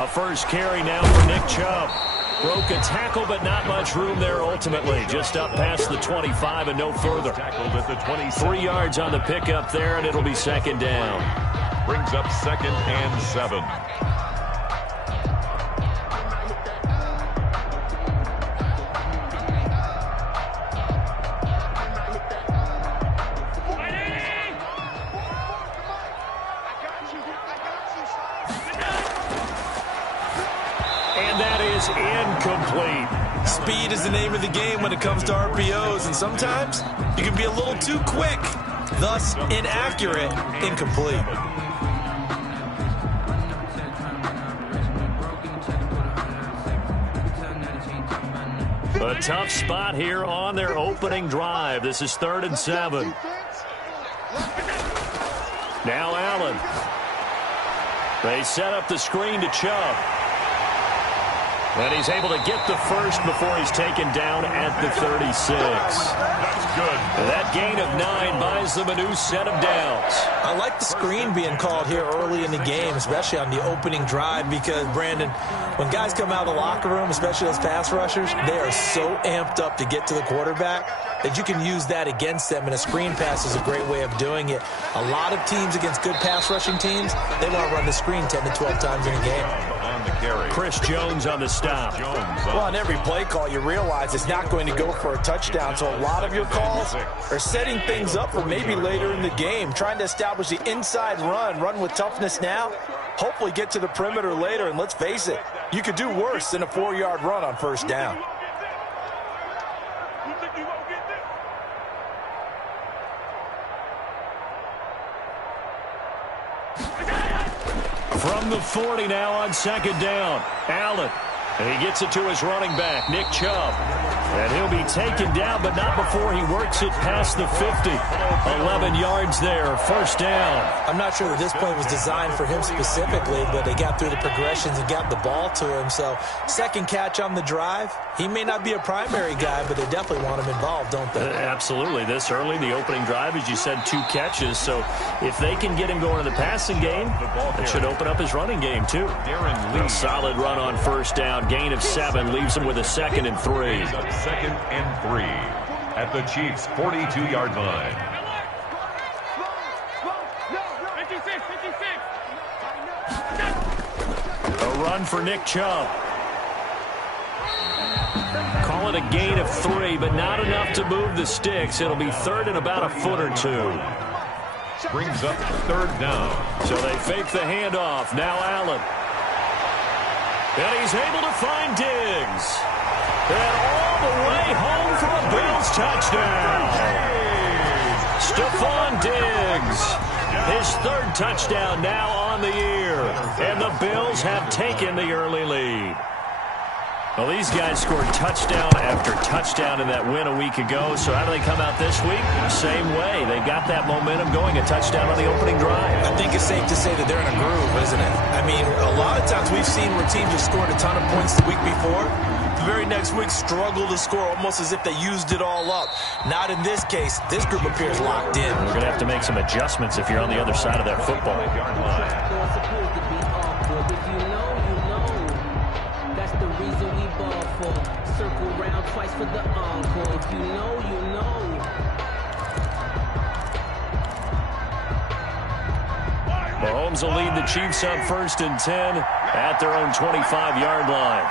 A first carry now for Nick Chubb. Broke a tackle, but not much room there ultimately. Just up past the 25 and no further. 3 yards on the pickup there, and it'll be second down. Brings up 2nd and 7. Incomplete. Speed is the name of the game when it comes to RPOs, and sometimes you can be a little too quick, thus inaccurate, incomplete. A tough spot here on their opening drive. This is 3rd and 7. Now Allen. They set up the screen to Chubb. And he's able to get the first before he's taken down at the 36. That's good. That gain of 9 buys them a new set of downs. I like the screen being called here early in the game, especially on the opening drive, because, Brandon, when guys come out of the locker room, especially those pass rushers, they are so amped up to get to the quarterback that you can use that against them, and a screen pass is a great way of doing it. A lot of teams against good pass rushing teams, they want to run the screen 10 to 12 times in a game. Chris Jones on the stop. Well, on every play call, you realize it's not going to go for a touchdown, so a lot of your calls are setting things up for maybe later in the game, trying to establish the inside run with toughness now, hopefully get to the perimeter later, and let's face it, you could do worse than a 4-yard run on first down. From the 40 now on second down. Allen. And he gets it to his running back, Nick Chubb. And he'll be taken down, but not before he works it past the 50. 11 yards there, first down. I'm not sure that this play was designed for him specifically, but they got through the progressions and got the ball to him. So, second catch on the drive. He may not be a primary guy, but they definitely want him involved, don't they? Absolutely. This early, the opening drive, as you said, 2 catches. So, if they can get him going in the passing game, it should open up his running game, too. A solid run on first down. Gain of 7 leaves him with a 2nd and 3. 2nd and 3 at the Chiefs' 42-yard line. A run for Nick Chubb. Call it a gain of 3, but not enough to move the sticks. It'll be 3rd and about a foot or 2. Brings up 3rd down. So they fake the handoff. Now Allen. And he's able to find Diggs. And all the way home for a Bills touchdown. Stephon Diggs. His 3rd touchdown now on the year. And the Bills have taken the early lead. Well, these guys scored touchdown after touchdown in that win a week ago. So how do they come out this week? Same way. They got that momentum going, a touchdown on the opening drive. I think it's safe to say that they're in a groove, isn't it? I mean, a lot of times we've seen where teams have scored a ton of points the week before. The very next week struggle to score almost as if they used it all up. Not in this case. This group appears locked in. We're going to have to make some adjustments if you're on the other side of that football. Circle round twice for the encore. If you know, you know. Mahomes will lead the Chiefs up 1st and 10 at their own 25-yard line.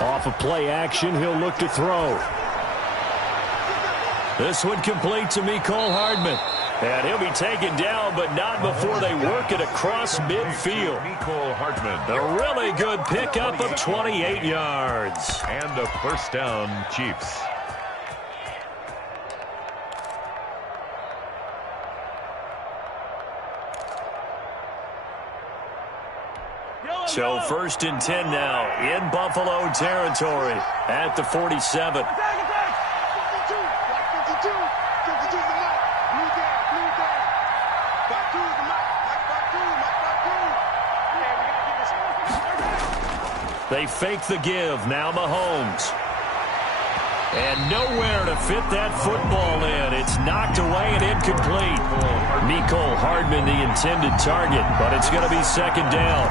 Off of play action, he'll look to throw. This one complete to Mecole Hardman. And he'll be taken down, but not before they work it across midfield. Mecole Hardman. A really good pickup of 28 yards. And a first down, Chiefs. So 1st and 10 now in Buffalo territory at the 47. They fake the give. Now Mahomes. And nowhere to fit that football in. It's knocked away and incomplete. Mecole Hardman, the intended target, but it's going to be 2nd down.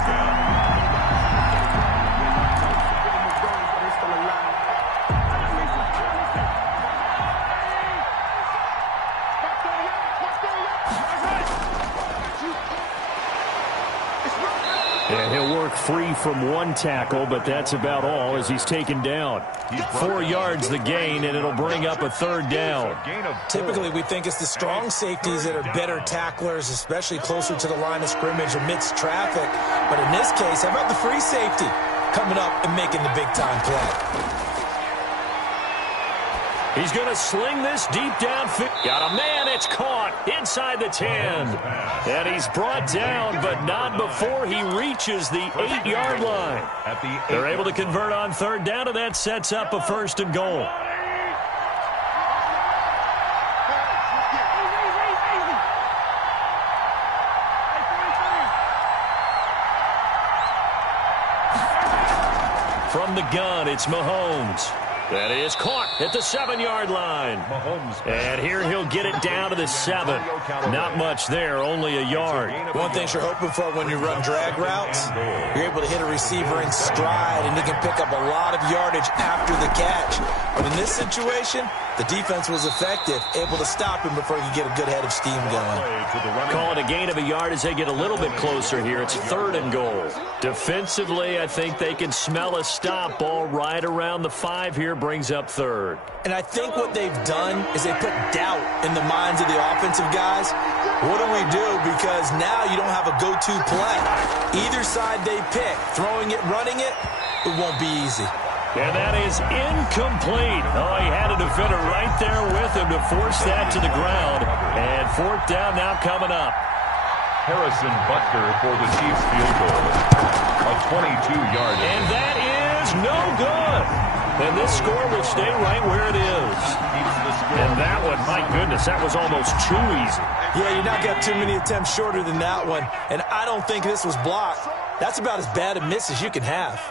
And he'll work free from one tackle, but that's about all as he's taken down. 4 yards the gain, and it'll bring up a third down. Typically, we think it's the strong safeties that are better tacklers, especially closer to the line of scrimmage amidst traffic. But in this case, how about the free safety coming up and making the big-time play? He's going to sling this deep downfield. Got a man. It's caught inside the 10. And he's brought down, but not before he reaches the 8-yard line. They're able to convert on third down, and that sets up a 1st and goal. From the gun, it's Mahomes. That is caught at the 7-yard line. And here he'll get it down to the 7. Not much there, only a yard. One thing you're hoping for when you run drag routes, you're able to hit a receiver in stride, and he can pick up a lot of yardage after the catch. But in this situation, the defense was effective, able to stop him before he could get a good head of steam going. Call it a gain of a yard as they get a little bit closer here. It's 3rd and goal. Defensively, I think they can smell a stop. Ball right around the 5 here, brings up 3rd. And I think what they've done is they put doubt in the minds of the offensive guys. What do we do? Because now you don't have a go-to play. Either side they pick, throwing it, running it, it won't be easy. And that is incomplete. Oh, he had a defender right there with him to force that to the ground. And 4th down now coming up. Harrison Butker for the Chiefs field goal. A 22-yard. And that is no good. And this score will stay right where it is. And that one, my goodness, that was almost too easy. Yeah, you're not got too many attempts shorter than that one. And I don't think this was blocked. That's about as bad a miss as you can have.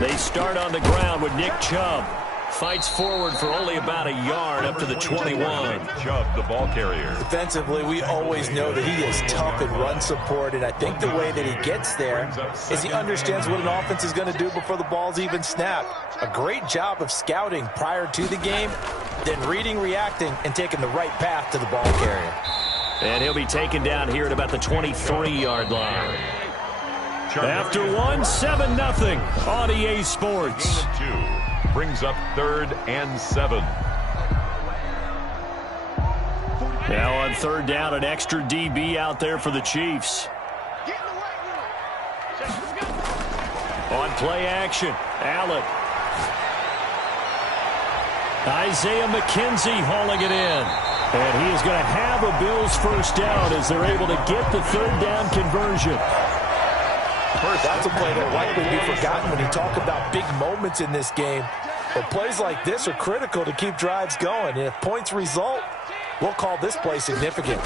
They start on the ground with Nick Chubb. Fights forward for only about a yard up to the 21. Chubb, the ball carrier. Defensively, we always know that he is tough in run support, and I think the way that he gets there is he understands what an offense is going to do before the ball's even snapped. A great job of scouting prior to the game, then reading, reacting, and taking the right path to the ball carrier. And he'll be taken down here at about the 23-yard line. After 7-0 on EA Sports. Brings up 3rd and 7. Now on 3rd down, an extra DB out there for the Chiefs. On play action, Allen. Isaiah McKenzie hauling it in. And he is going to have a Bills 1st down as they're able to get the 3rd down conversion. That's a play that will likely be forgotten when you talk about big moments in this game. But plays like this are critical to keep drives going. And if points result, we'll call this play significant.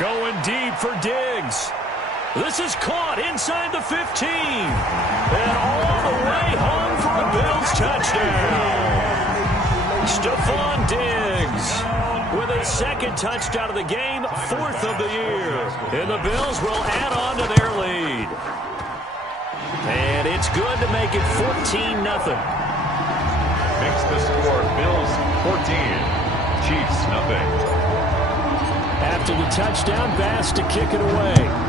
Going deep for Diggs. This is caught inside the 15. And all the way home for a Bills touchdown. Stephon Diggs with a 2nd touchdown of the game, 4th of the year. And the Bills will add on to their lead. And it's good to make it 14-0. Makes the score Bills 14, Chiefs nothing. After the touchdown, Bass to kick it away.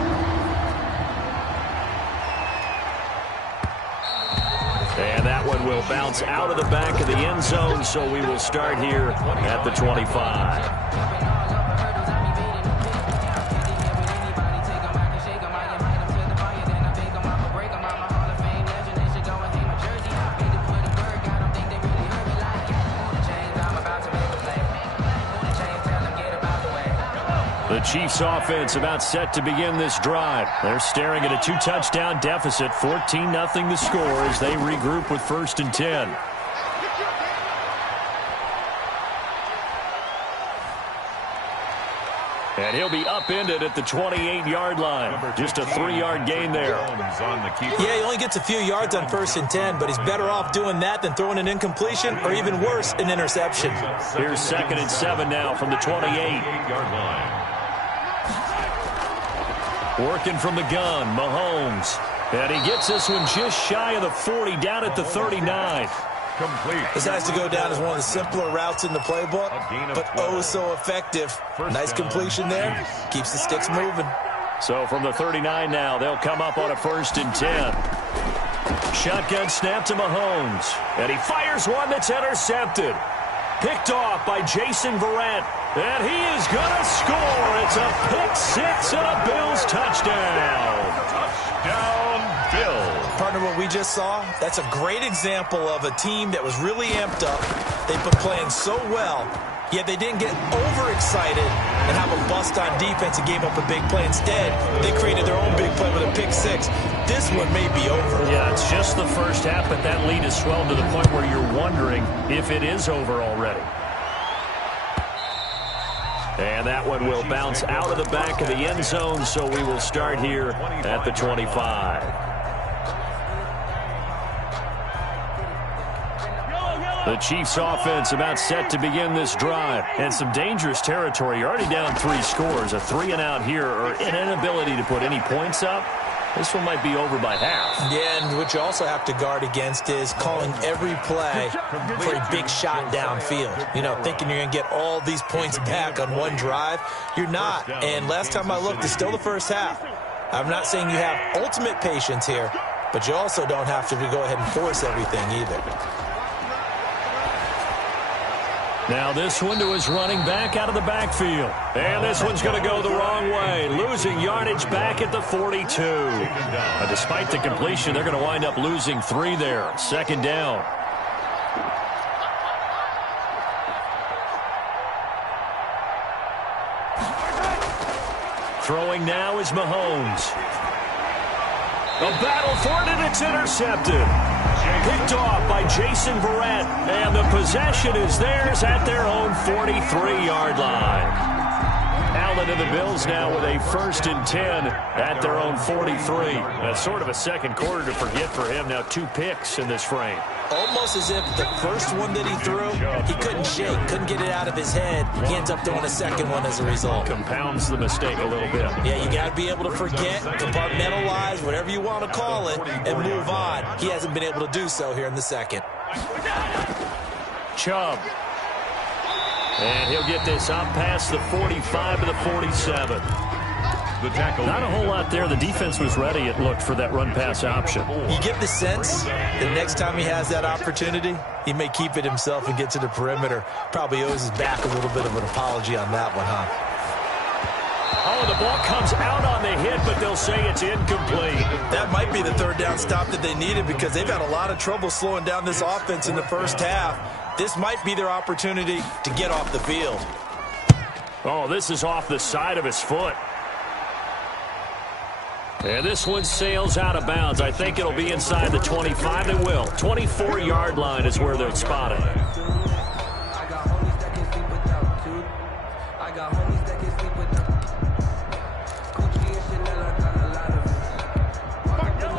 And that one will bounce out of the back of the end zone, so we will start here at the 25. The Chiefs offense about set to begin this drive. They're staring at a 2-touchdown deficit, 14-0 the score as they regroup with 1st and 10. And he'll be upended at the 28-yard line. Just a 3-yard gain there. Yeah, he only gets a few yards on 1st and 10, but he's better off doing that than throwing an incompletion or even worse, an interception. Here's 2nd and 7 now from the 28-yard line. Working from the gun, Mahomes. And he gets this one just shy of the 40, down at the 39. Complete. This has to go down as one of the simpler routes in the playbook, but oh so effective. Nice completion there. Keeps the sticks moving. So from the 39 now, they'll come up on a 1st and 10. Shotgun snap to Mahomes. And he fires one that's intercepted. Picked off by Jason Verrett. And he is going to score. It's a pick six and a Bills touchdown. Touchdown, Bills. Partner, what we just saw, that's a great example of a team that was really amped up. They've been playing so well, yet they didn't get overexcited and have a bust on defense and gave up a big play. Instead, they created their own big play with a pick six. This one may be over. Yeah, it's just the first half, but that lead has swelled to the point where you're wondering if it is over already. And that one will bounce out of the back of the end zone, so we will start here at the 25. The Chiefs offense about set to begin this drive. And some dangerous territory. You're already down 3 scores. A 3-and-out here or an inability to put any points up. This one might be over by half. Yeah, and what you also have to guard against is calling every play for a big shot downfield. You know, thinking you're going to get all these points back on one drive. You're not. And last time I looked, it's still the first half. I'm not saying you have ultimate patience here, but you also don't have to go ahead and force everything either. Now this one to his running back out of the backfield. And this one's going to go the wrong way. Losing yardage back at the 42. Despite the completion, they're going to wind up losing 3 there. 2nd down. Throwing now is Mahomes. A battle for it, and it's intercepted. Picked off by Jason Verrett, and the possession is theirs at their own 43-yard line. Allen and the Bills now with a 1st and 10 at their own 43. That's sort of a second quarter to forget for him. Now 2 picks in this frame. Almost as if the first one that he threw, he couldn't shake, couldn't get it out of his head. He ends up throwing a second one as a result. Compounds the mistake a little bit. Yeah, you got to be able to forget, compartmentalize, whatever you want to call it, and move on. He hasn't been able to do so here in the second. Chubb. And he'll get this up past the 45 to the 47. The tackle. Not a whole lot there. The defense was ready, it looked, for that run-pass option. You get the sense that next time he has that opportunity, he may keep it himself and get to the perimeter. Probably owes his back a little bit of an apology on that one, huh? Oh, the ball comes out on the hit, but they'll say it's incomplete. That might be the 3rd down stop that they needed because they've had a lot of trouble slowing down this offense in the first half. This might be their opportunity to get off the field. Oh, this is off the side of his foot. And this one sails out of bounds. I think it'll be inside the 25. It will. 24-yard line is where they'll spot it.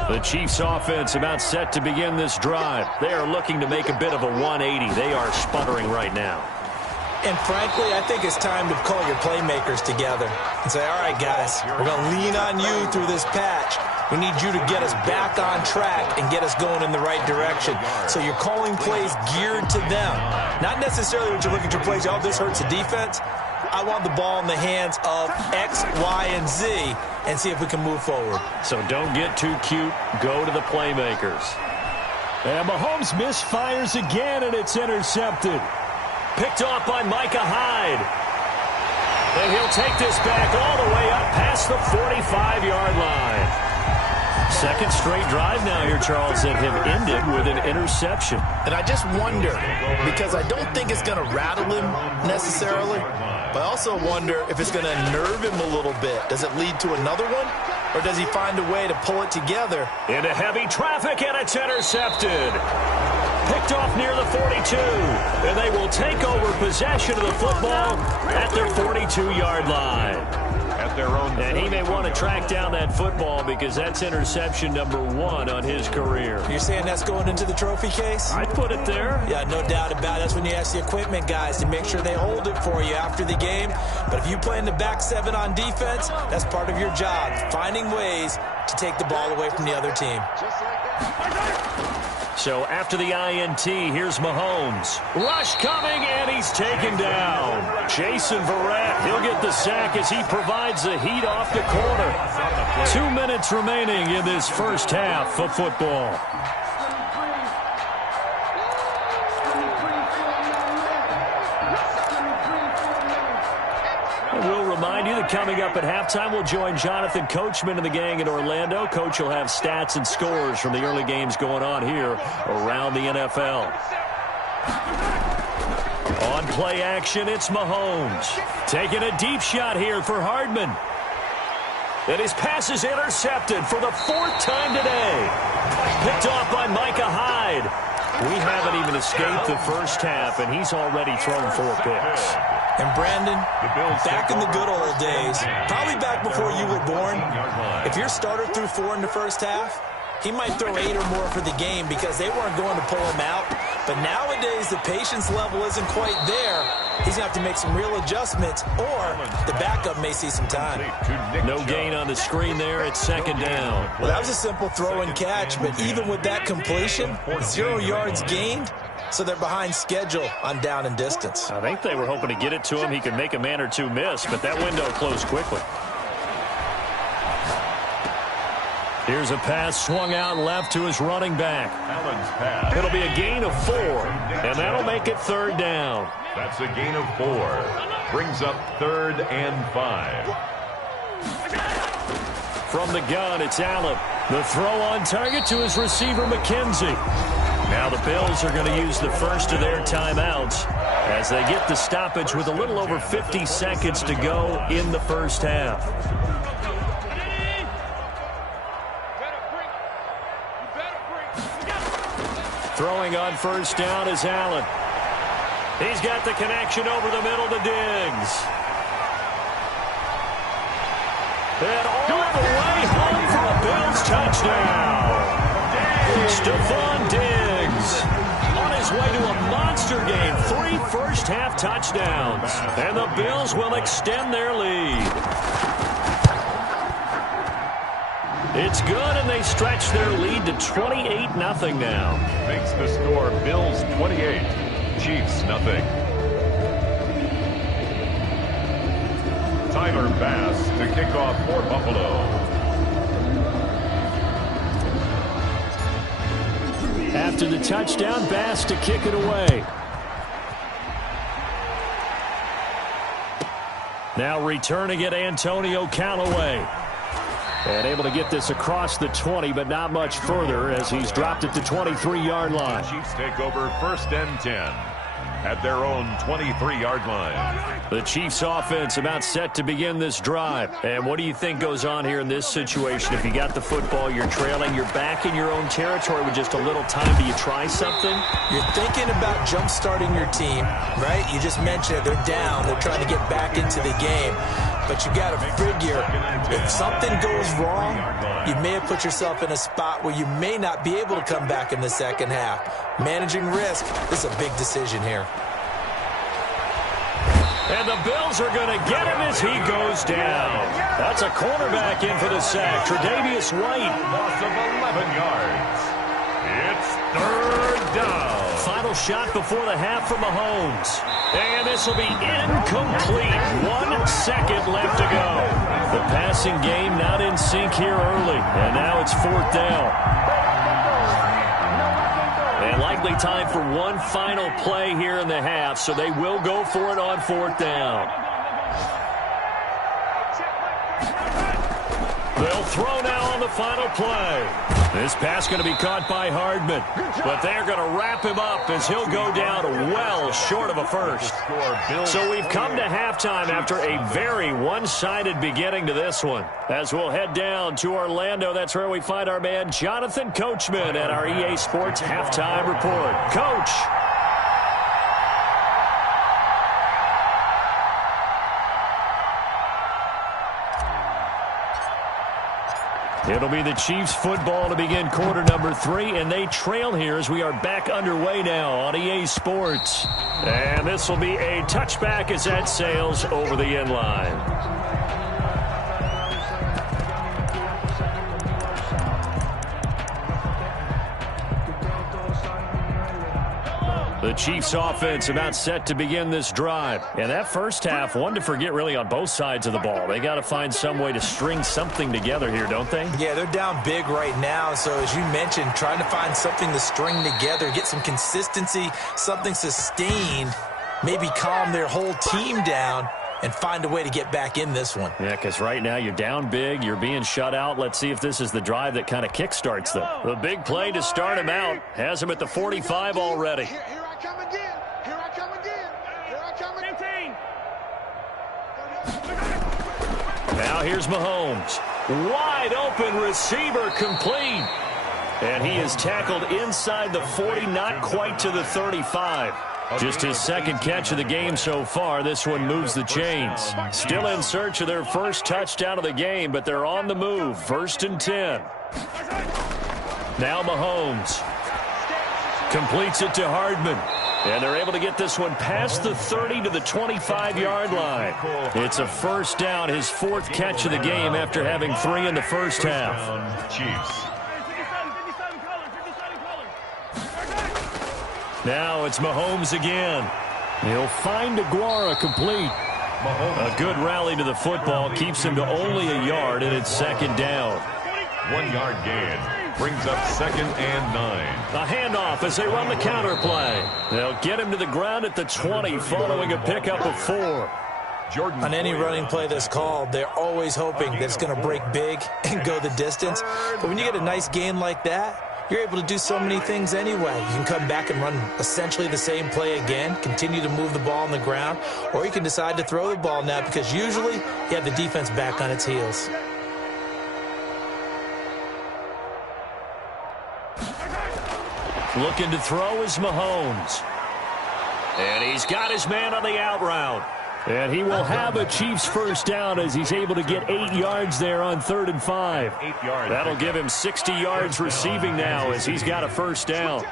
The Chiefs offense about set to begin this drive. They are looking to make a bit of a 180. They are sputtering right now. And frankly, I think it's time to call your playmakers together and say, all right, guys, we're going to lean on you through this patch. We need you to get us back on track and get us going in the right direction. So you're calling plays geared to them. Not necessarily when you look at your plays, oh, this hurts the defense. I want the ball in the hands of X, Y, and Z and see if we can move forward. So don't get too cute. Go to the playmakers. And Mahomes misfires again, and it's intercepted. Picked off by Micah Hyde. And he'll take this back all the way up past the 45-yard line. Second straight drive now here, Charles, that have ended with an interception. And I just wonder, because I don't think it's going to rattle him necessarily, but I also wonder if it's going to nerve him a little bit. Does it lead to another one? Or does he find a way to pull it together? Into heavy traffic, and it's intercepted. Picked off near the 42. And they will take over possession of the football at their 42-yard line. At their own. And he may want to track down that football because that's interception number 1 on his career. You're saying that's going into the trophy case? I'd put it there. Yeah, no doubt about it. That's when you ask the equipment guys to make sure they hold it for you after the game. But if you play in the back 7 on defense, that's part of your job, finding ways to take the ball away from the other team. So after the INT, here's Mahomes. Rush coming, and he's taken down. Jason Verrett, he'll get the sack as he provides the heat off the corner. 2 minutes remaining in this first half of football. We'll remind you that coming up at halftime, we'll join Jonathan Coachman and the gang in Orlando. Coach will have stats and scores from the early games going on here around the NFL. On play action, it's Mahomes. Taking a deep shot here for Hardman. And his pass is intercepted for the 4th time today. Picked off by Micah Hyde. We haven't even escaped the first half, and he's already thrown 4 picks. And Brandon, back in the good old days, probably back before you were born, if your starter threw 4 in the first half, he might throw 8 or more for the game because they weren't going to pull him out. But nowadays, the patience level isn't quite there. He's going to have to make some real adjustments, or the backup may see some time. No gain on the screen there. It's 2nd down. Well, that was a simple throw and catch, but even with that completion, 0 yards gained, so they're behind schedule on down and distance. I think they were hoping to get it to him. He could make a man or 2 miss, but that window closed quickly. Here's a pass swung out left to his running back. Allen's pass. It'll be a gain of 4, and that'll make it 3rd down. That's a gain of 4. Brings up 3rd and 5. From the gun, it's Allen. The throw on target to his receiver, McKenzie. Now the Bills are going to use the first of their timeouts as they get the stoppage with a little over 50 seconds to go in the first half. Throwing on 1st down is Allen. He's got the connection over the middle to Diggs. And all the way home for a Bills touchdown. Stephon Diggs on his way to a monster game. 3 first-half touchdowns. And the Bills will extend their lead. It's good, and they stretch their lead to 28-0 now. Makes the score Bills 28, Chiefs 0. Tyler Bass to kick off for Buffalo. After the touchdown, Bass to kick it away. Now returning it, Antonio Callaway. And able to get this across the 20, but not much further as he's dropped it to 23-yard line. Chiefs take over 1st and 10 at their own 23-yard line. The Chiefs offense about set to begin this drive. And what do you think goes on here in this situation? If you got the football, you're trailing, you're back in your own territory with just a little time. Do you try something? You're thinking about jump-starting your team, right? You just mentioned it. They're down. They're trying to get back into the game. But you got to figure, if something goes wrong, you may have put yourself in a spot where you may not be able to come back in the second half. Managing risk, this is a big decision here. And the Bills are going to get him as he goes down. That's a cornerback in for the sack. Tre'Davious White. Loss of 11 yards. It's 3rd down. Final shot before the half from Mahomes. And this will be incomplete. 1 second left to go. The passing game not in sync here early. And now it's 4th down. And likely time for one final play here in the half, so they will go for it on 4th down. They'll throw now on the final play. This pass going to be caught by Hardman, but they're going to wrap him up as he'll go down well short of a first. So we've come to halftime after a very one-sided beginning to this one. As we'll head down to Orlando, that's where we find our man Jonathan Coachman at our EA Sports Halftime Report. Coach. It'll be the Chiefs football to begin quarter number 3, and they trail here as we are back underway now on EA Sports. And this will be a touchback as that sails over the end line. The Chiefs offense about set to begin this drive. And that first half, one to forget really on both sides of the ball. They got to find some way to string something together here, don't they? Yeah, they're down big right now. So as you mentioned, trying to find something to string together, get some consistency, something sustained, maybe calm their whole team down and find a way to get back in this one. Yeah, because right now you're down big, you're being shut out. Let's see if this is the drive that kind of kickstarts them. The big play to start him out has him at the 45 already. Here I come again. Here I come again. Here I come again. Now here's Mahomes. Wide open receiver complete. And he is tackled inside the 40, not quite to the 35. Just his second catch of the game so far. This one moves the chains. Still in search of their first touchdown of the game, but they're on the move. 1st and 10. Now Mahomes completes it to Hardman. And they're able to get this one past the 30 to the 25-yard line. It's a first down, his 4th catch of the game after having 3 in the first half. Chiefs. Now it's Mahomes again. He'll find Aguara complete. A good rally to the football keeps him to only a yard, and it's 2nd down. 1-yard gain brings up 2nd and 9. A handoff as they run the counter play. They'll get him to the ground at the 20 following a pickup of 4. On any running play that's called, they're always hoping that it's going to break big and go the distance. But when you get a nice gain like that, you're able to do so many things anyway. You can come back and run essentially the same play again, continue to move the ball on the ground, or you can decide to throw the ball now because usually you have the defense back on its heels. Looking to throw is Mahomes. And he's got his man on the out route. And he will have a Chiefs first down as he's able to get 8 yards there on 3rd and 5. That'll give him 60 yards receiving now as he's got a first down.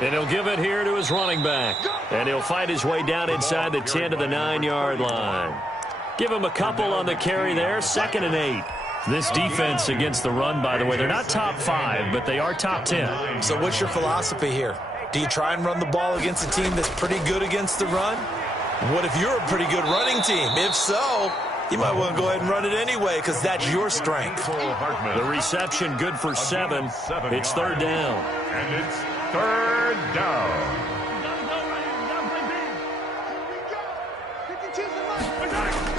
And he'll give it here to his running back. And he'll fight his way down inside the 10 to the 9-yard line. Give him a couple on the carry there, 2nd and 8. This defense against the run, by the way, they're not top 5, but they are top 10. So what's your philosophy here? Do you try and run the ball against a team that's pretty good against the run? What if you're a pretty good running team? If so, you might want to go ahead and run it anyway because that's your strength. The reception good for 7. It's 3rd down. And it's 3rd down.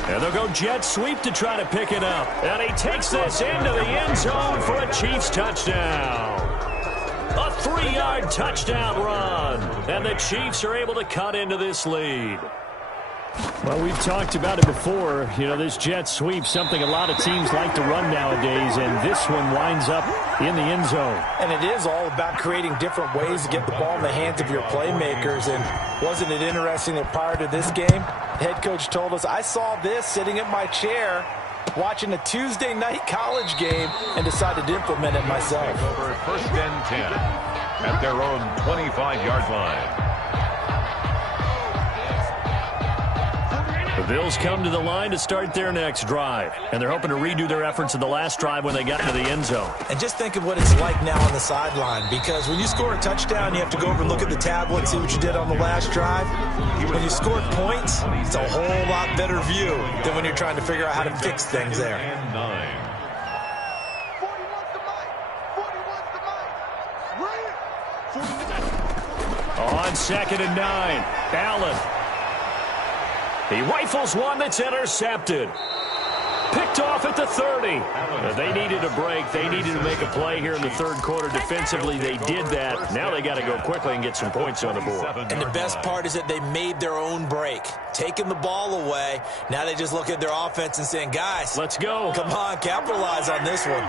And they'll go jet sweep to try to pick it up. And he takes this into the end zone for a Chiefs touchdown. A 3-yard touchdown run. And the Chiefs are able to cut into this lead. Well, we've talked about it before. You know, this jet sweep, something a lot of teams like to run nowadays, and this one winds up in the end zone. And it is all about creating different ways to get the ball in the hands of your playmakers. And wasn't it interesting that prior to this game, the head coach told us, I saw this sitting in my chair watching a Tuesday night college game and decided to implement it myself. Over 1st and 10 at their own 25-yard line. The Bills come to the line to start their next drive, and they're hoping to redo their efforts in the last drive when they got into the end zone. And just think of what it's like now on the sideline, because when you score a touchdown, you have to go over and look at the tablet, see what you did on the last drive. When you scored points, it's a whole lot better view than when you're trying to figure out how to fix things there. And 9. On 2nd and 9, Allen. He rifles one that's intercepted. Picked off at the 30. They needed a break. They needed to make a play here in the 3rd quarter defensively. They did that. Now they got to go quickly and get some points on the board. And the best part is that they made their own break, taking the ball away. Now they just look at their offense and saying, guys, let's go. Come on, capitalize on this one.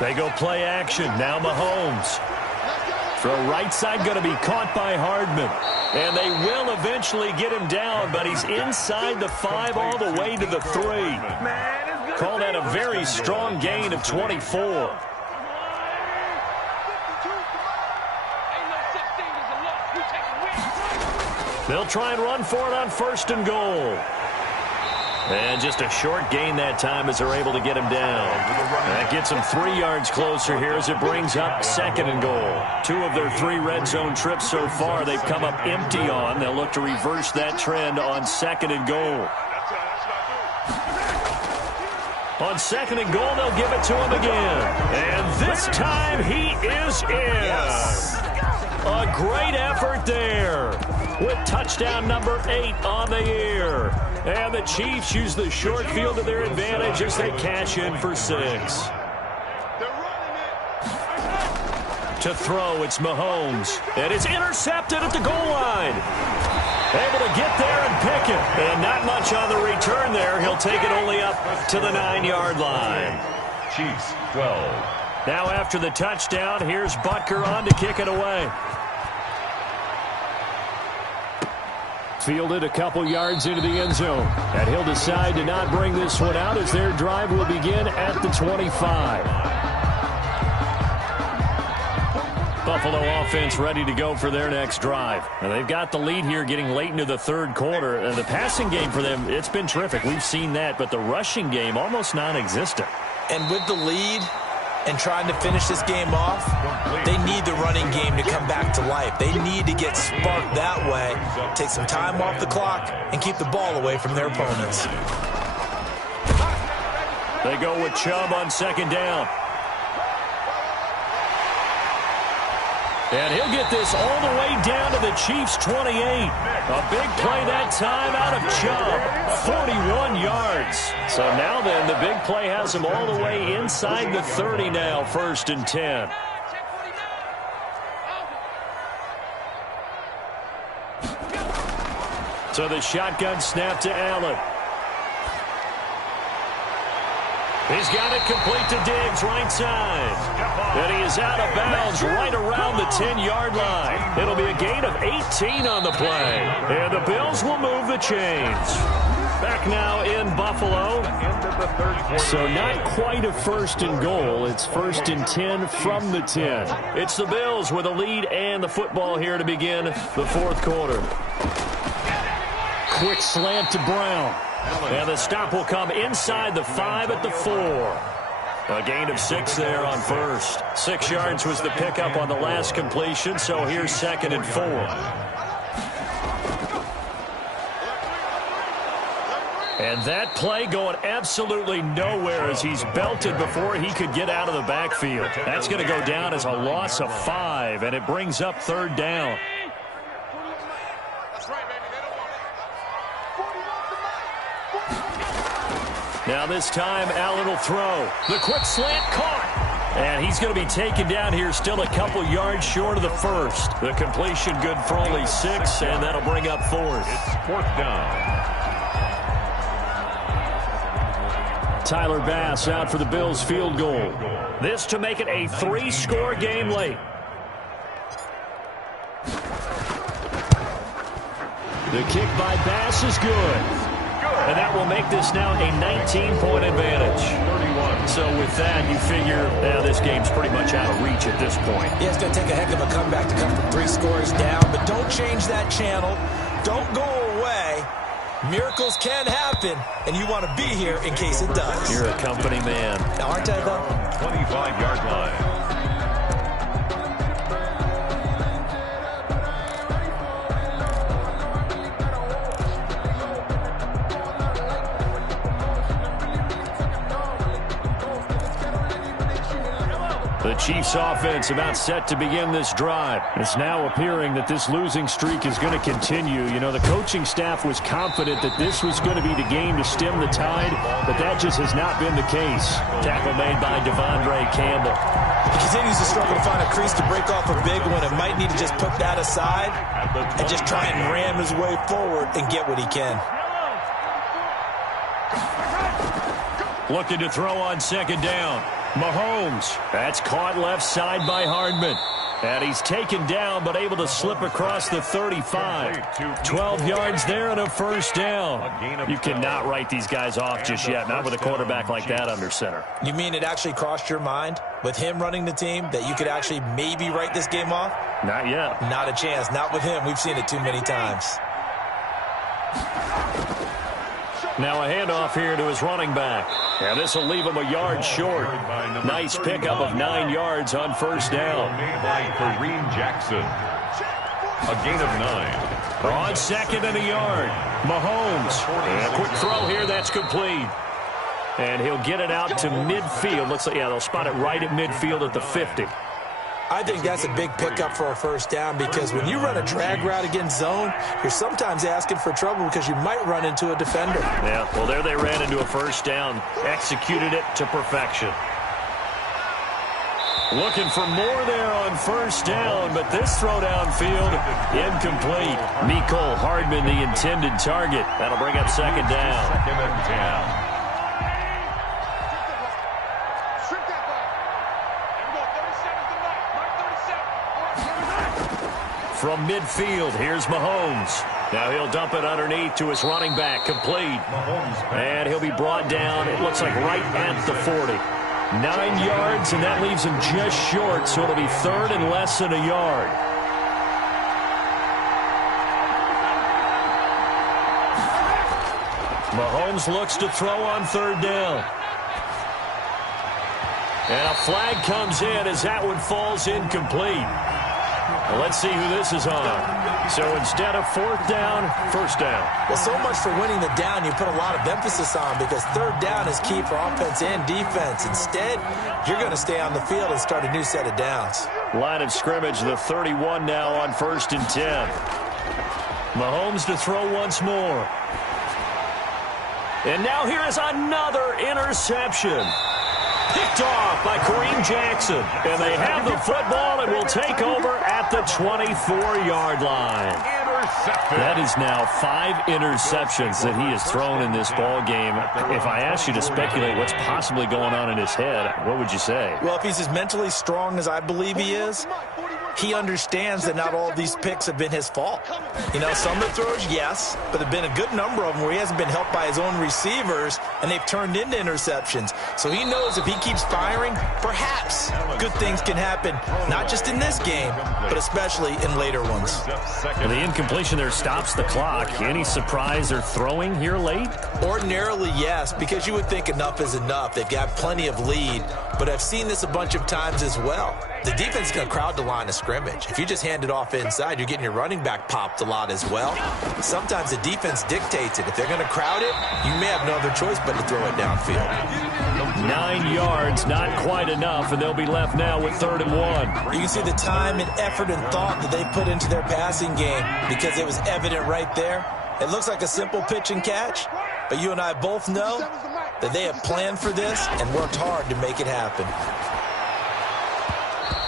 They go play action. Now Mahomes. Throw right side going to be caught by Hardman. And they will eventually get him down, but he's inside the 5 all the way to the 3. Call that a very strong gain of 24. They'll try and run for it on 1st and goal. And just a short gain that time as they're able to get him down. That gets them 3 yards closer here as it brings up 2nd and goal. 2 of their 3 red zone trips so far they've come up empty on. They'll look to reverse that trend on 2nd and goal. On 2nd and goal, they'll give it to him again. And this time he is in. Yes. A great effort there with touchdown number 8 on the year. And the Chiefs use the short field to their advantage as they cash in for 6. To throw, it's Mahomes. And it's intercepted at the goal line. Able to get there and pick it. And not much on the return there. He'll take it only up to the 9-yard line. Chiefs 12. Now after the touchdown, here's Butker on to kick it away. Fielded a couple yards into the end zone. And he'll decide to not bring this one out as their drive will begin at the 25. Buffalo offense ready to go for their next drive. Now they've got the lead here getting late into the 3rd quarter. And the passing game for them, it's been terrific. We've seen that. But the rushing game, almost non-existent. And with the lead and trying to finish this game off, they need the running game to come back to life. They need to get sparked that way, take some time off the clock, and keep the ball away from their opponents. They go with Chubb on 2nd down. And he'll get this all the way down to the Chiefs' 28. A big play that time out of Chubb. 41 yards. So now then, the big play has him all the way inside the 30 now, 1st and 10. So the shotgun snap to Allen. He's got it complete to Diggs, right side. And he is out of bounds right around the 10-yard line. It'll be a gain of 18 on the play. And the Bills will move the chains. Back now in Buffalo. So not quite a 1st and goal. It's 1st and 10 from the 10. It's the Bills with a lead and the football here to begin the 4th quarter. Quick slant to Brown. And the stop will come inside the 5 at the 4. A gain of 6 there on 1st. 6 yards was the pickup on the last completion, so here's 2nd and 4. And that play going absolutely nowhere as he's belted before he could get out of the backfield. That's going to go down as a loss of 5, and it brings up 3rd down. Now this time, Allen will throw. The quick slant caught. And he's going to be taken down here still a couple yards short of the 1st. The completion good for only 6, and that'll bring up 4th. It's 4th down. Tyler Bass out for the Bills field goal. This to make it a 3-score game late. The kick by Bass is good. And that will make this now a 19-point advantage. 31. So with that, you figure now this game's pretty much out of reach at this point. Yeah, it's going to take a heck of a comeback to come from 3 scores down. But don't change that channel. Don't go away. Miracles can happen, and you want to be here in case it does. You're a company man. Aren't I, though? 25-yard line. The Chiefs offense about set to begin this drive. It's now appearing that this losing streak is going to continue. You know, the coaching staff was confident that this was going to be the game to stem the tide, but that just has not been the case. Tackle made by Devondre Campbell. He continues to struggle to find a crease to break off a big one and might need to just put that aside and just try and ram his way forward and get what he can. Looking to throw on 2nd down. Mahomes. That's caught left side by Hardman. And he's taken down but able to slip across the 35. 12 yards there and a 1st down. You cannot write these guys off just yet, not with a quarterback like that under center. You mean it actually crossed your mind with him running the team that you could actually maybe write this game off? Not yet. Not a chance. Not with him. We've seen it too many times. Now a handoff here to his running back. And this will leave him a yard short. Nice pickup of 9 yards on first down. Made by Kareem Jackson. A gain of 9. On second and a yard. Mahomes. And a quick throw here. That's complete. And he'll get it out to midfield. Looks like, yeah, they'll spot it right at midfield at the 50. I think that's a big pickup for a first down because when you run a drag route against zone, you're sometimes asking for trouble because you might run into a defender. Yeah, well, there they ran into a first down. Executed it to perfection. Looking for more there on first down, but this throw downfield, incomplete. Mecole Hardman, the intended target. That'll bring up second down. Second and 10. From midfield, here's Mahomes. Now he'll dump it underneath to his running back, complete. And he'll be brought down, it looks like right at the 40. 9 yards, and that leaves him just short, so it'll be third and less than a yard. Mahomes looks to throw on third down. And a flag comes in as that one falls incomplete. Well, let's see who this is on. So instead of fourth down, first down. Well, so much for winning the down you put a lot of emphasis on because third down is key for offense and defense. Instead, you're going to stay on the field and start a new set of downs. Line of scrimmage, the 31 now on first and 10. Mahomes to throw once more. And now here is another interception. Picked off by Kareem Jackson. And they have the football and will take over at the 24-yard line. That is now 5 interceptions that he has thrown in this ball game. If I asked you to speculate what's possibly going on in his head, what would you say? Well, if he's as mentally strong as I believe he is, he understands that not all of these picks have been his fault. You know, some of the throws, yes, but there have been a good number of them where he hasn't been helped by his own receivers, and they've turned into interceptions. So he knows if he keeps firing, perhaps good things can happen, not just in this game, but especially in later ones. The incompletion there stops the clock. Any surprise they're throwing here late? Ordinarily, yes, because you would think enough is enough. They've got plenty of lead, but I've seen this a bunch of times as well. The defense is going to crowd the line of scrimmage. If you just hand it off inside, you're getting your running back popped a lot as well. Sometimes the defense dictates it. If they're going to crowd it, you may have no other choice but to throw it downfield. 9 yards, not quite enough, and they'll be left now with 3rd and 1. You can see the time and effort and thought that they put into their passing game because it was evident right there. It looks like a simple pitch and catch, but you and I both know that they have planned for this and worked hard to make it happen.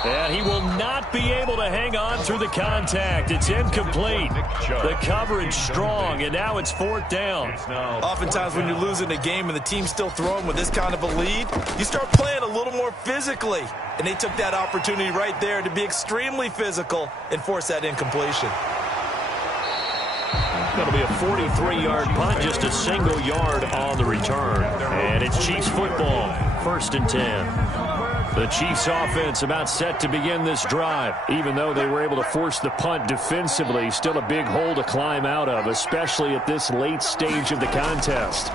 And he will not be able to hang on through the contact. It's incomplete. The coverage strong, and now it's 4th down. Oftentimes when you're losing a game and the team's still throwing with this kind of a lead, you start playing a little more physically. And they took that opportunity right there to be extremely physical and force that incompletion. That'll be a 43-yard punt, just a single yard on the return. And it's Chiefs football, 1st and 10. The Chiefs offense about set to begin this drive. Even though they were able to force the punt defensively, still a big hole to climb out of, especially at this late stage of the contest.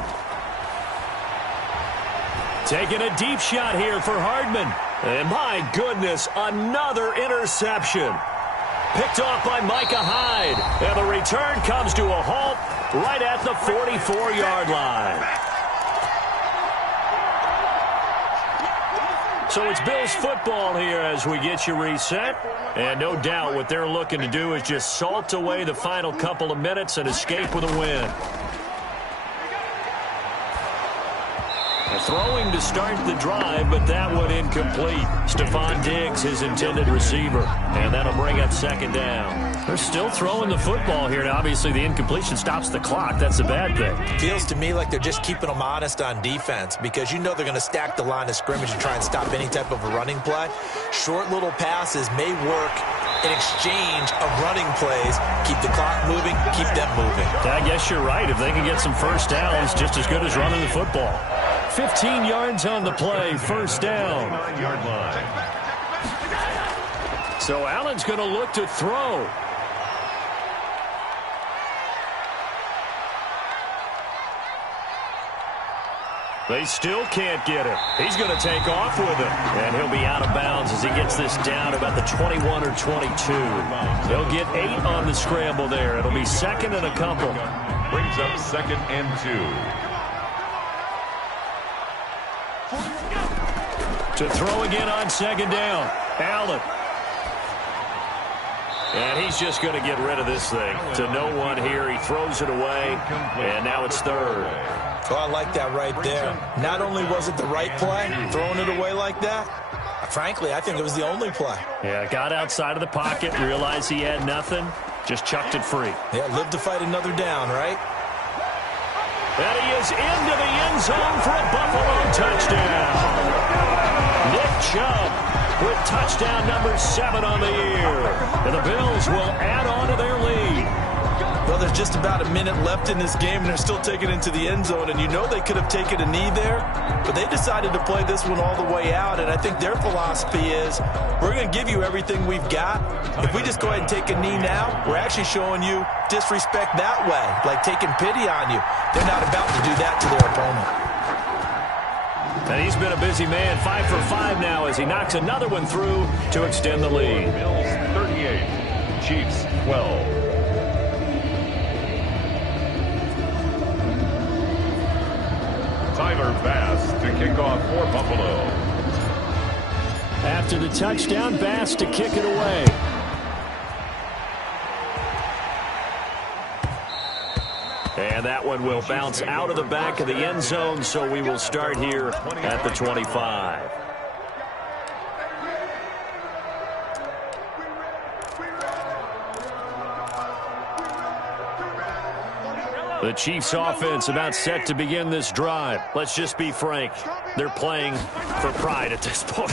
Taking a deep shot here for Hardman. And my goodness, another interception. Picked off by Micah Hyde. And the return comes to a halt right at the 44-yard line. So it's Bills football here as we get you reset. And no doubt what they're looking to do is just salt away the final couple of minutes and escape with a win. Throwing to start the drive, but that one incomplete. Stephon Diggs, his intended receiver. And that'll bring up 2nd down. They're still throwing the football here. Now, obviously, the incompletion stops the clock. That's a bad thing. Feels to me like they're just keeping them honest on defense because you know they're going to stack the line of scrimmage and try and stop any type of a running play. Short little passes may work in exchange of running plays. Keep the clock moving, keep them moving. I guess you're right. If they can get some first downs, just as good as running the football. 15 yards on the play, 1st down. So Allen's going to look to throw. They still can't get him. He's going to take off with him. And he'll be out of bounds as he gets this down about the 21 or 22. They'll get 8 on the scramble there. It'll be second and a couple. Brings up 2nd and 2. To throw again on 2nd down. Allen. And he's just going to get rid of this thing. To no one here. He throws it away. And now it's 3rd. Oh, I like that right there. Not only was it the right play, throwing it away like that, frankly, I think it was the only play. Yeah, got outside of the pocket, realized he had nothing, just chucked it free. Yeah, live to fight another down, right? And he is into the end zone for a Buffalo touchdown. Nick Chubb with touchdown number 7 on the year. And the Bills will add on to their lead. Well, there's just about a minute left in this game, and they're still taking it into the end zone. And you know they could have taken a knee there, but they decided to play this one all the way out. And I think their philosophy is, we're going to give you everything we've got. If we just go ahead and take a knee now, we're actually showing you disrespect that way, like taking pity on you. They're not about to do that to their opponent. And he's been a busy man, 5 for 5 now as he knocks another one through to extend the lead. Bills 38, Chiefs 12. Tyler Bass to kick off for Buffalo. After the touchdown, Bass to kick it away. And that one will bounce out of the back of the end zone, so we will start here at the 25. The Chiefs offense about set to begin this drive. Let's just be frank. They're playing for pride at this point.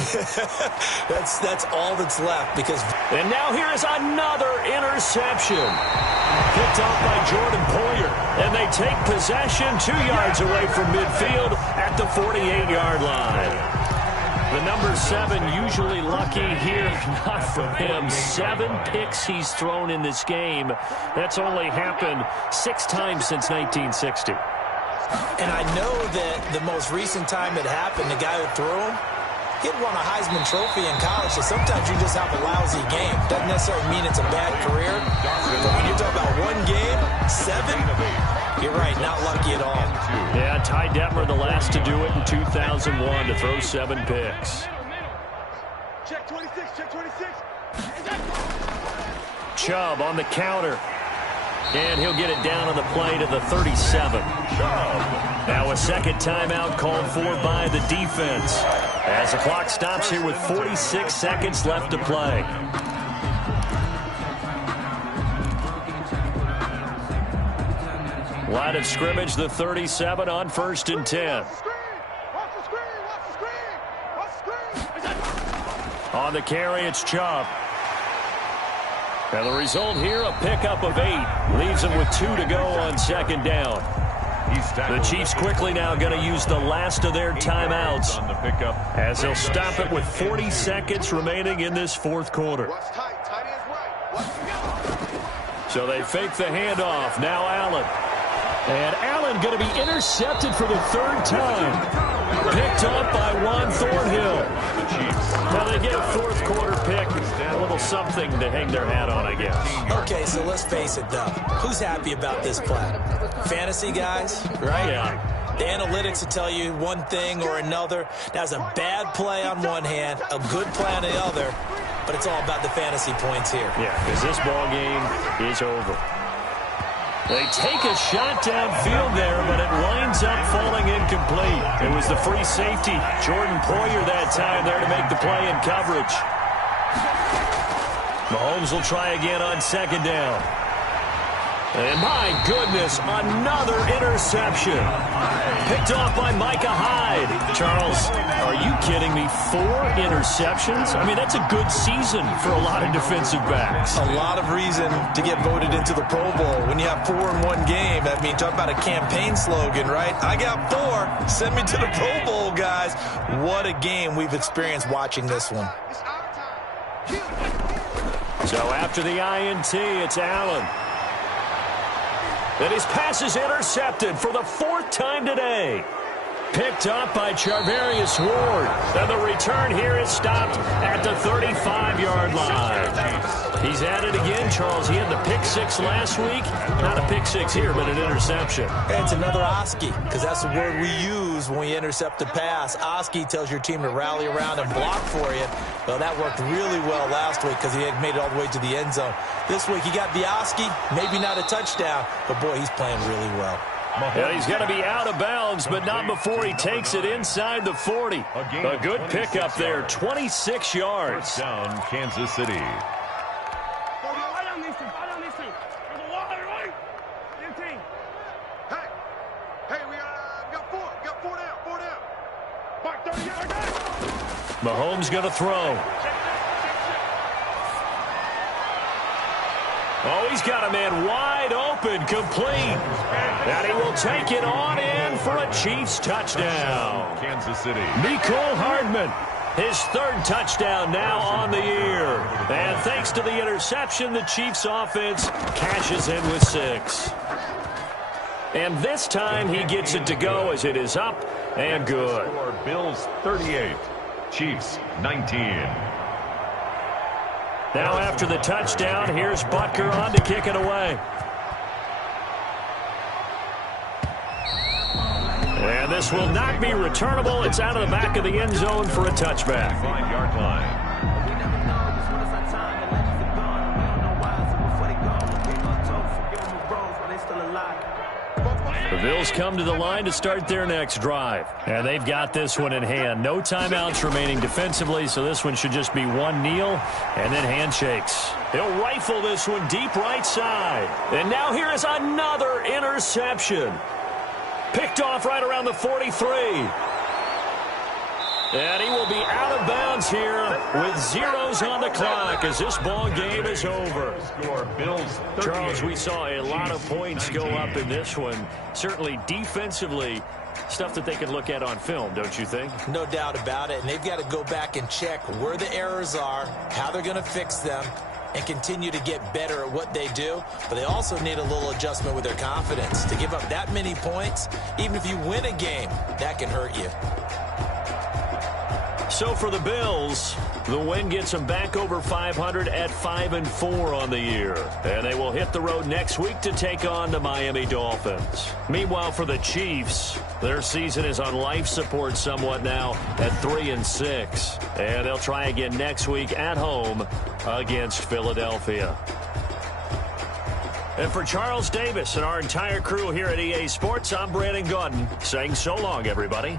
That's all that's left because... And now here is another interception. Picked off by Jordan Poyer. And they take possession 2 yards away from midfield at the 48-yard line. The number 7 usually lucky here, not for him. 7 picks he's thrown in this game. That's only happened 6 times since 1960. And I know that the most recent time it happened, the guy who threw him, he had won a Heisman Trophy in college, so sometimes you just have a lousy game. Doesn't necessarily mean it's a bad career. But when you're talking about 1 game, 7, you're right, not lucky at all. Yeah, Ty Detmer, the last to do it in 2001, to throw 7 picks. Check 26, check 26. Chubb on the counter. And he'll get it down on the play to the 37. Now a second timeout called for by the defense. As the clock stops here with 46 seconds left to play. Line of scrimmage, the 37 on 1st and 10. On the carry, it's Chubb. And the result here, a pickup of 8. Leaves them with 2 to go on 2nd down. The Chiefs quickly now going to use the last of their timeouts as they'll stop it with 40 seconds remaining in this 4th quarter. So they fake the handoff. Now Allen. And Allen going to be intercepted for the 3rd time. Picked up by Juan Thornhill. Now they get a 4th quarter pick. A little something to hang their hat on, I guess. Okay, so let's face it, though. Who's happy about this play? Fantasy guys, right? Yeah. The analytics will tell you one thing or another. That's a bad play on one hand, a good play on the other, but it's all about the fantasy points here. Yeah, because this ball game is over. They take a shot downfield there, but it winds up falling incomplete. It was the free safety, Jordan Poyer, that time there to make the play in coverage. Mahomes will try again on 2nd down. And my goodness, another interception. Picked off by Micah Hyde. Charles, are you kidding me? 4 interceptions? I mean, that's a good season for a lot of defensive backs. A lot of reason to get voted into the Pro Bowl. When you have 4 in one game, I mean, talk about a campaign slogan, right? I got 4. Send me to the Pro Bowl, guys. What a game we've experienced watching this one. So after the INT, it's Allen. And his pass is intercepted for the 4th time today. Picked up by Charvarius Ward. And the return here is stopped at the 35-yard line. He's at it again, Charles. He had the pick six last week. Not a pick six here, but an interception. It's another Oski, because that's the word we use when we intercept a pass. Oski tells your team to rally around and block for you. Well, that worked really well last week because he had made it all the way to the end zone. This week he got the Oski, maybe not a touchdown, but boy, he's playing really well. Yeah, he's going to be out of bounds, but not before he takes it inside the 40. A good pickup there, 26 yards. First down, Kansas City. Hey, we got four down. Mark 30 yards. Mahomes going to throw. Oh, he's got a man wide open, complete. And he will take it on in for a Chiefs touchdown. Kansas City. Mecole Hardman, his third touchdown now on the year. And thanks to the interception, the Chiefs offense cashes in with 6. And this time he gets it to go as it is up and good. Score, Bills 38, Chiefs 19. Now after the touchdown, here's Butker on to kick it away. And this will not be returnable. It's out of the back of the end zone for a touchback. 5-yard line. The Bills come to the line to start their next drive. And they've got this one in hand. No timeouts remaining defensively, so this one should just be one kneel and then handshakes. He'll rifle this one deep right side. And now here is another interception. Picked off right around the 43. And he will be out of bounds here with zeros on the clock as this ball game is over. Score, Bills 38. Charles, we saw a lot of points go up in this one. Certainly defensively, stuff that they can look at on film, don't you think? No doubt about it. And they've got to go back and check where the errors are, how they're going to fix them, and continue to get better at what they do. But they also need a little adjustment with their confidence. To give up that many points, even if you win a game, that can hurt you. So for the Bills, the win gets them back over 500 at 5-4 on the year. And they will hit the road next week to take on the Miami Dolphins. Meanwhile, for the Chiefs, their season is on life support somewhat now at 3-6. And they'll try again next week at home against Philadelphia. And for Charles Davis and our entire crew here at EA Sports, I'm Brandon Gaudin saying so long, everybody.